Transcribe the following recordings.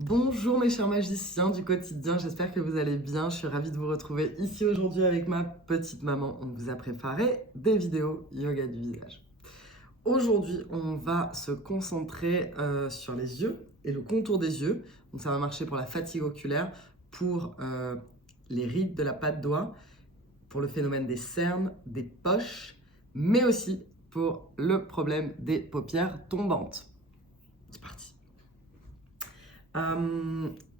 Bonjour mes chers magiciens du quotidien, j'espère que vous allez bien. Je suis ravie de vous retrouver ici aujourd'hui avec ma petite maman. On vous a préparé des vidéos yoga du visage. Aujourd'hui, on va se concentrer sur les yeux et le contour des yeux. Donc ça va marcher pour la fatigue oculaire, pour les rides de la patte doigt, pour le phénomène des cernes, des poches, mais aussi pour le problème des paupières tombantes. C'est parti.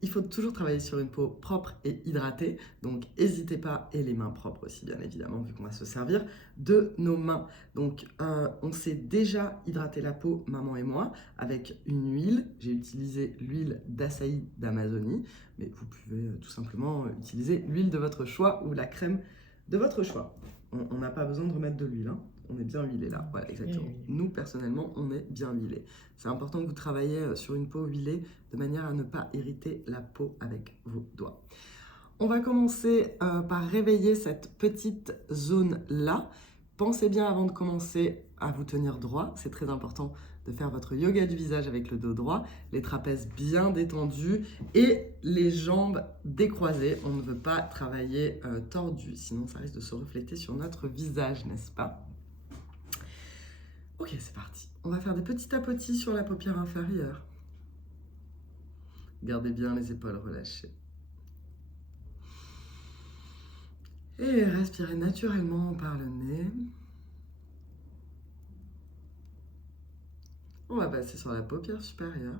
Il faut toujours travailler sur une peau propre et hydratée, donc n'hésitez pas, et les mains propres aussi bien évidemment, vu qu'on va se servir de nos mains. Donc on s'est déjà hydraté la peau, maman et moi, avec une huile. J'ai utilisé l'huile d'Açaï d'Amazonie, mais vous pouvez tout simplement utiliser l'huile de votre choix ou la crème de votre choix. On n'a pas besoin de remettre de l'huile, hein. On est bien huilé là, voilà exactement. Nous personnellement, on est bien huilé. C'est important que vous travaillez sur une peau huilée de manière à ne pas irriter la peau avec vos doigts. On va commencer par réveiller cette petite zone-là. Pensez bien avant de commencer à vous tenir droit. C'est très important de faire votre yoga du visage avec le dos droit, les trapèzes bien détendus et les jambes décroisées. On ne veut pas travailler tordu, sinon ça risque de se refléter sur notre visage, n'est-ce pas? Ok, c'est parti. On va faire des petits tapotis sur la paupière inférieure. Gardez bien les épaules relâchées. Et respirez naturellement par le nez. On va passer sur la paupière supérieure.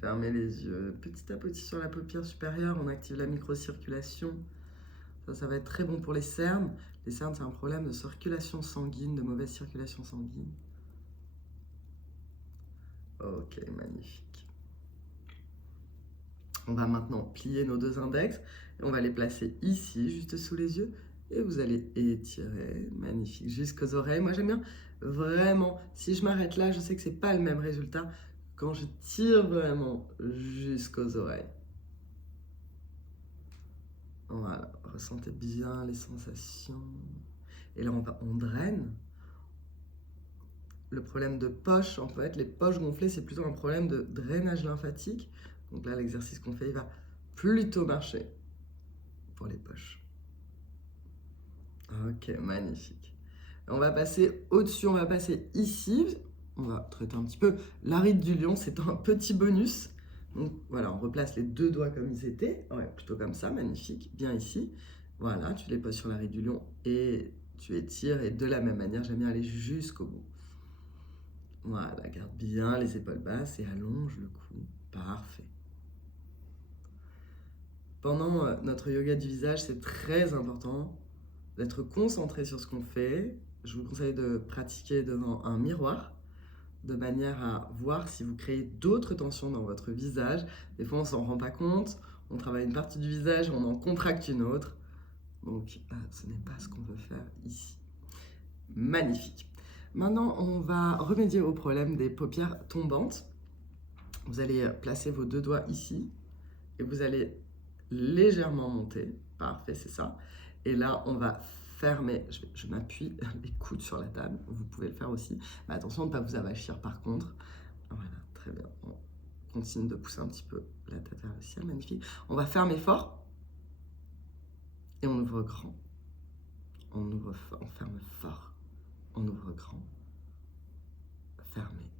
Fermez les yeux. Petit tapotis sur la paupière supérieure. On active la microcirculation. Ça va être très bon pour les cernes. Les cernes, c'est un problème de circulation sanguine, de mauvaise circulation sanguine. Ok, magnifique. On va maintenant plier nos deux index et on va les placer ici, juste sous les yeux. Et vous allez étirer, magnifique, jusqu'aux oreilles. Moi, j'aime bien vraiment, si je m'arrête là, je sais que c'est pas le même résultat quand je tire vraiment jusqu'aux oreilles. Voilà, ressentez bien les sensations. Et là, on draine. Le problème de poche, en fait, les poches gonflées, c'est plutôt un problème de drainage lymphatique. Donc là, l'exercice qu'on fait, il va plutôt marcher pour les poches. Ok, magnifique. On va passer au-dessus, on va passer ici. On va traiter un petit peu la ride du lion, c'est un petit bonus. Donc voilà, on replace les deux doigts comme ils étaient. Ouais, plutôt comme ça, magnifique. Bien ici. Voilà, tu les poses sur la ride du lion et tu étires. Et de la même manière, j'aime bien aller jusqu'au bout. Voilà, garde bien les épaules basses et allonge le cou. Parfait. Pendant notre yoga du visage, c'est très important d'être concentré sur ce qu'on fait. Je vous conseille de pratiquer devant un miroir, de manière à voir si vous créez d'autres tensions dans votre visage. Des fois, on ne s'en rend pas compte. On travaille une partie du visage, on en contracte une autre. Donc, ce n'est pas ce qu'on veut faire ici. Magnifique. Maintenant, on va remédier au problème des paupières tombantes. Vous allez placer vos deux doigts ici et vous allez légèrement monter. Parfait, c'est ça. Et là, on va fermer. Je m'appuie les coudes sur la table. Vous pouvez le faire aussi. Mais attention de ne pas vous avachir par contre. Voilà, très bien. On continue de pousser un petit peu la tête vers le ciel. Magnifique. On va fermer fort. Et on ouvre grand. On ouvre fort. On ferme fort. On ouvre grand. Fermez.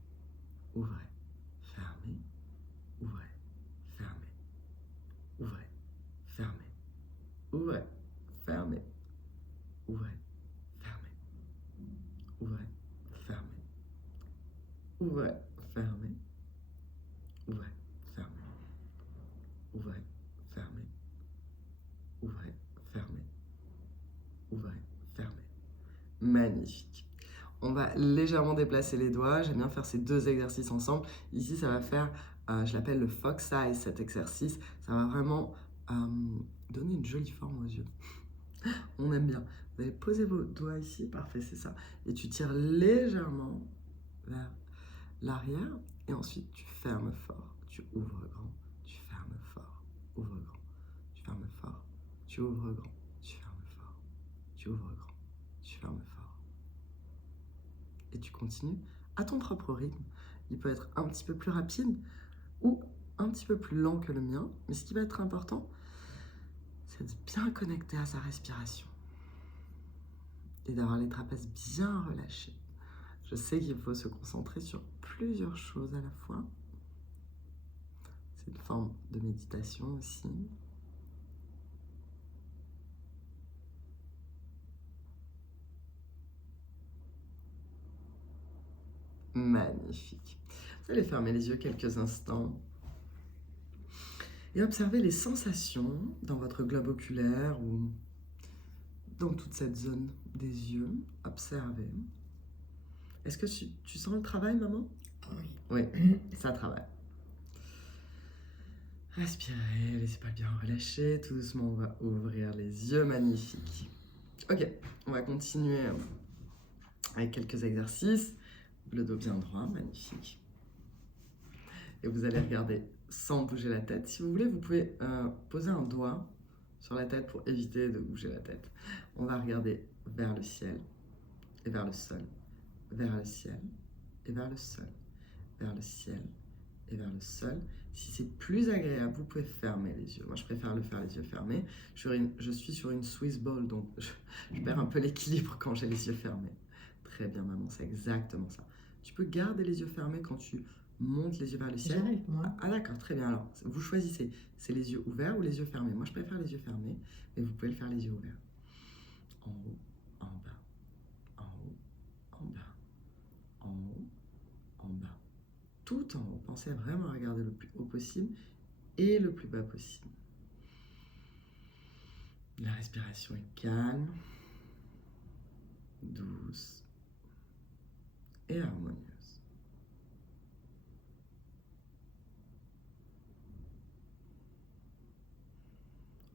Ouvrez. Fermez. Ouvrez. Fermez. Ouvrez. Fermez. Ouvrez. Fermez. Ouvrez. Fermez. Ouvrez. Fermez. Ouvrez. Fermez. Ouvrez. Fermez. Ouvrez. Fermez. Ouvrez. Fermez. Ouvrez. Fermez. Magnifique. On va légèrement déplacer les doigts. J'aime bien faire ces deux exercices ensemble. Ici, ça va faire, je l'appelle le fox eye, cet exercice. Ça va vraiment donner une jolie forme aux yeux. On aime bien. Vous allez poser vos doigts ici. Parfait, c'est ça. Et tu tires légèrement vers l'arrière. Et ensuite, tu fermes fort. Tu ouvres grand. Tu fermes fort. Ouvre grand. Tu fermes fort. Tu ouvres grand. Tu fermes fort. Tu ouvres grand. Tu fermes fort. Et tu continues à ton propre rythme. Il peut être un petit peu plus rapide ou un un petit peu plus lent que le mien, mais ce qui va être important, c'est de bien connecter à sa respiration et d'avoir les trapèzes bien relâchés. Je sais qu'il faut se concentrer sur plusieurs choses à la fois. C'est une forme de méditation aussi. Magnifique. Vous allez fermer les yeux quelques instants et observer les sensations dans votre globe oculaire ou dans toute cette zone des yeux. Observez. Est-ce que tu sens le travail, maman? Oui. Oui, ça travaille. Respirez, les épaules bien relâchées. Tout doucement, on va ouvrir les yeux. Magnifique. Ok, on va continuer avec quelques exercices. Le dos bien droit, magnifique. Et vous allez regarder sans bouger la tête. Si vous voulez, vous pouvez poser un doigt sur la tête pour éviter de bouger la tête. On va regarder vers le ciel et vers le sol. Vers le ciel et vers le sol. Vers le ciel et vers le sol. Si c'est plus agréable, vous pouvez fermer les yeux. Moi, je préfère le faire les yeux fermés. Je suis sur une Swiss ball, donc je perds un peu l'équilibre quand j'ai les yeux fermés. Très bien, maman, c'est exactement ça. Tu peux garder les yeux fermés quand tu montes les yeux vers le ciel. J'arrive, moi. Ah d'accord, très bien. Alors, vous choisissez, c'est les yeux ouverts ou les yeux fermés. Moi, je préfère les yeux fermés, mais vous pouvez le faire les yeux ouverts. En haut, en bas, en haut, en bas, en haut, en bas. Tout en haut. Pensez à vraiment regarder le plus haut possible et le plus bas possible. La respiration est calme, douce et harmonieuse.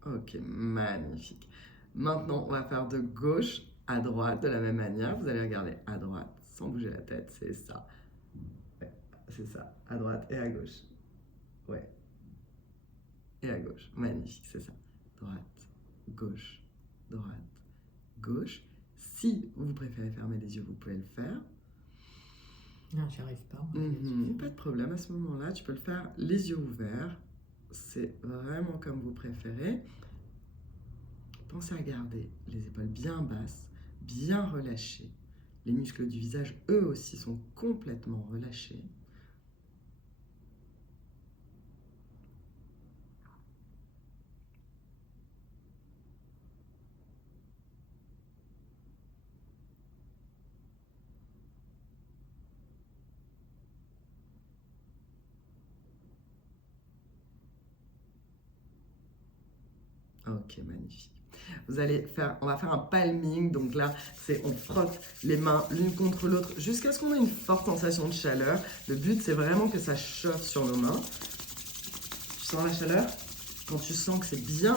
Ok, magnifique. Maintenant, on va faire de gauche à droite de la même manière. Vous allez regarder à droite sans bouger la tête, c'est ça. Ouais, c'est ça, à droite et à gauche. Ouais. Et à gauche, magnifique, c'est ça. Droite, gauche, droite, gauche. Si vous préférez fermer les yeux, vous pouvez le faire. Non, j'y arrive pas. Pas de problème, à ce moment-là, tu peux le faire les yeux ouverts. C'est vraiment comme vous préférez. Pensez à garder les épaules bien basses, bien relâchées. Les muscles du visage, eux aussi, sont complètement relâchés. Ok, magnifique. On va faire un palming, donc là, on frotte les mains l'une contre l'autre jusqu'à ce qu'on ait une forte sensation de chaleur. Le but, c'est vraiment que ça chauffe sur nos mains. Tu sens la chaleur? Quand tu sens que c'est bien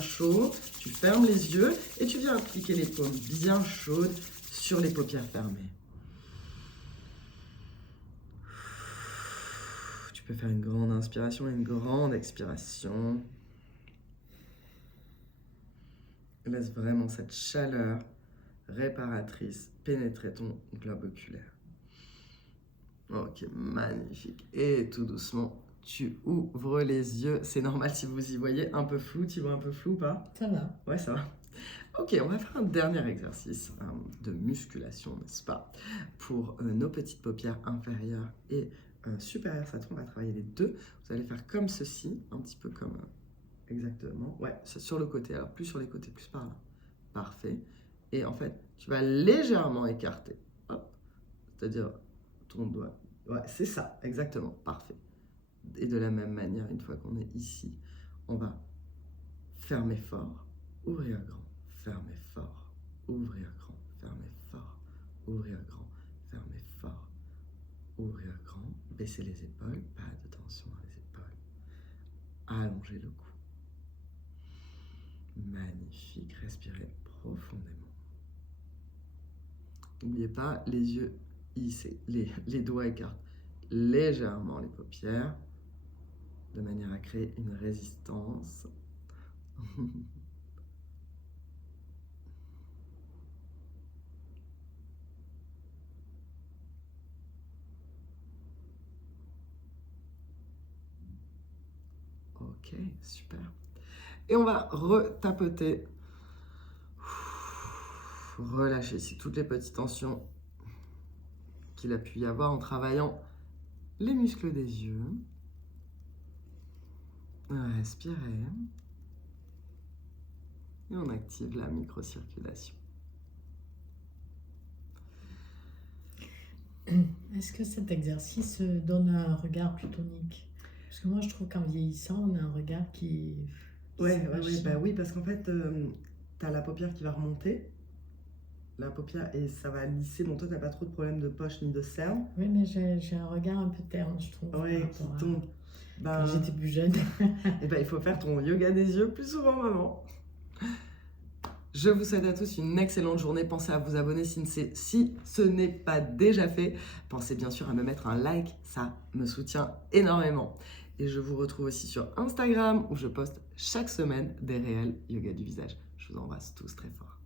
chaud, tu fermes les yeux et tu viens appliquer les paumes bien chaudes sur les paupières fermées. Tu peux faire une grande inspiration et une grande expiration. Laisse vraiment cette chaleur réparatrice pénétrer ton globe oculaire. Ok, magnifique. Et tout doucement, tu ouvres les yeux. C'est normal si vous y voyez un peu flou. Tu vois un peu flou ou pas? Ça va. Ouais, ça va. Ok, on va faire un dernier exercice de musculation, n'est-ce pas? Pour nos petites paupières inférieures et supérieures, on va travailler les deux. Vous allez faire comme ceci, un petit peu comme... exactement. Ouais, sur le côté. Alors, plus sur les côtés, plus par là. Parfait. Et en fait, tu vas légèrement écarter. Hop. C'est-à-dire ton doigt. Ouais, c'est ça, exactement. Parfait. Et de la même manière, une fois qu'on est ici, on va fermer fort, ouvrir grand, fermer fort, ouvrir grand, fermer fort, ouvrir grand, fermer fort, ouvrir grand, baisser les épaules, pas de tension dans les épaules, allonger le cou. Magnifique, respirez profondément. N'oubliez pas, les yeux hissés, les doigts écartent légèrement les paupières, de manière à créer une résistance. Ok, super. Et on va retapoter. Relâcher ici toutes les petites tensions qu'il a pu y avoir en travaillant les muscles des yeux. Respirez. Et on active la microcirculation. Est-ce que cet exercice donne un regard plutonique? Parce que moi, je trouve qu'en vieillissant, on a un regard qui... Oui, parce qu'en fait, tu as la paupière qui va remonter, la paupière, et ça va lisser. Bon, toi, tu n'as pas trop de problèmes de poche ni de cerne. Oui, mais j'ai un regard un peu terne, je trouve. Oui, qui tombe. Quand j'étais plus jeune. Et il faut faire ton yoga des yeux plus souvent, maman. Je vous souhaite à tous une excellente journée. Pensez à vous abonner si ce n'est pas déjà fait. Pensez bien sûr à me mettre un like, ça me soutient énormément. Et je vous retrouve aussi sur Instagram où je poste chaque semaine des réels yoga du visage. Je vous embrasse tous très fort.